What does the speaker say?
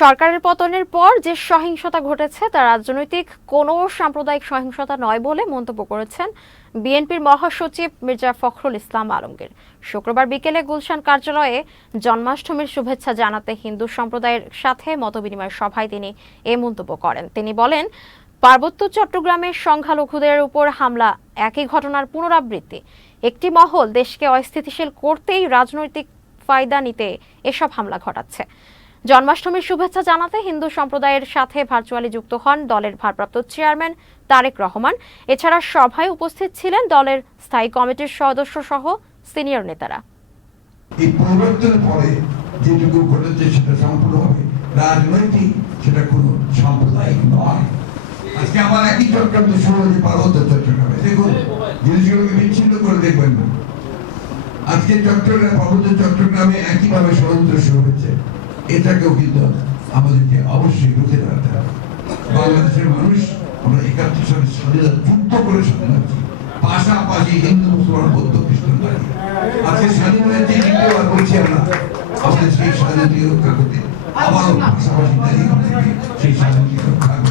সরকারের পতনের পর যে সহিংসতা ঘটেছে তা রাজনৈতিক কোনো সাম্প্রদায়িক সহিংসতা নয় বলে মন্তব্য করেছেন বিএনপির মহাসচিব মির্জা ফখরুল ইসলাম আলমগীর। শুক্রবার বিকেলে গুলশান কার্যালয়ে জন্মাষ্টমীর শুভেচ্ছা জানাতে হিন্দু সম্প্রদায়ের সাথে মতবিনিময় সভায় তিনি এ মন্তব্য করেন। তিনি বলেন, পার্বত্য চট্টগ্রামের সংখ্যালঘুদের উপর হামলা একই ঘটনার পুনরাবৃত্তি। একটি মহল দেশকে অস্থিতিশীল করতেই রাজনৈতিক ফায়দা নিতে এসব হামলা ঘটাচ্ছে। জন্মাষ্টমীর শুভেচ্ছা জানাতে হিন্দু সম্প্রদায়ের সাথে ভার্চুয়ালি যুক্ত হন দলের ভারপ্রাপ্ত চেয়ারম্যান তারেক রহমান। এছাড়া সভায় উপস্থিত ছিলেন দলের স্থায়ী কমিটির সদস্য সহ সিনিয়র নেতারা। আজকে হয়েছে আজকে চট্টগ্রাম, পার্বত্য চট্টগ্রামে একইভাবে ষড়যন্ত্র শুরু হচ্ছে এটাকেও কিন্তু আমাদেরকে অবশ্যই রুখে দাঁড়াতে হবে। বাংলাদেশের মানুষ, আমরা একাত্তর সালে স্বাধীনতা যুদ্ধ করে হচ্ছি পাশাপাশি হিন্দু, মুসলমান, বৌদ্ধ, খ্রিস্টান দাঁড়িয়ে আজকে স্বাধীন হয়েছে দ্বিতীয়বার বলছি আমরা, আমাদের সেই স্বাধীনতা রক্ষা করতে আবারও পাশাপাশি দাঁড়িয়ে সেই স্বাধীনতা রক্ষা